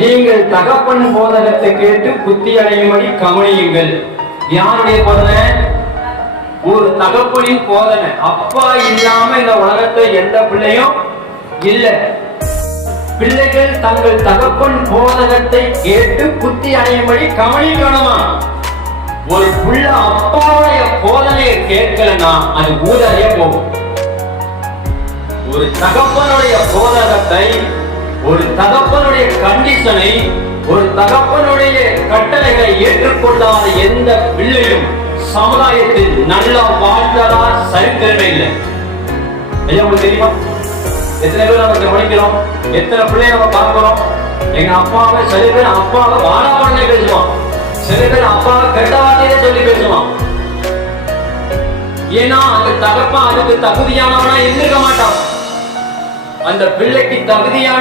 நீங்கள் தகப்பன் போதகத்தை கேட்டு புத்தி அடையும்படி கவனியுங்கள். யாருடைய போதனை? ஒரு தகப்பனின் போதனை. அப்பா இல்லாம இந்த உலகத்தை எந்த பிள்ளையும் இல்ல. பிள்ளைகள் தங்கள் தகப்பன் போதகத்தை கேட்டு புத்தி அடையும்படி கவனிக்கணுமா? ஒரு புள்ள அப்பாவுடைய போதனையை கேட்கலன்னா அது ஊதாரியா போகும். ஒரு தகப்பனுடைய போதகத்தை, ஒரு தகப்பனுடைய கண்டிஷனை, ஒரு தகப்பனுடைய கட்டளைகளை ஏற்றுக்கொள்ளாத எந்த பிள்ளையும் சமுதாயத்தில் நல்லா வாழ்ந்ததா சரித்திரமே இல்லை. உங்களுக்கு தெரியுமா? எத்தனை பேர் நம்ம கவனிக்கிறோம்? எத்தனை பிள்ளைய நம்ம பார்க்கிறோம்? எங்க அப்பாவை சில பேர் அப்பாவை வாழ பண்ண பேசுவான், சில பேர் அப்பாவை கெட்ட வார்த்தையே சொல்லி பேசுவான். ஏன்னா அந்த தகப்பன் அதுக்கு தகுதியானவனா இருந்திருக்க மாட்டான். அந்த பிள்ளைக்கு தகுதியான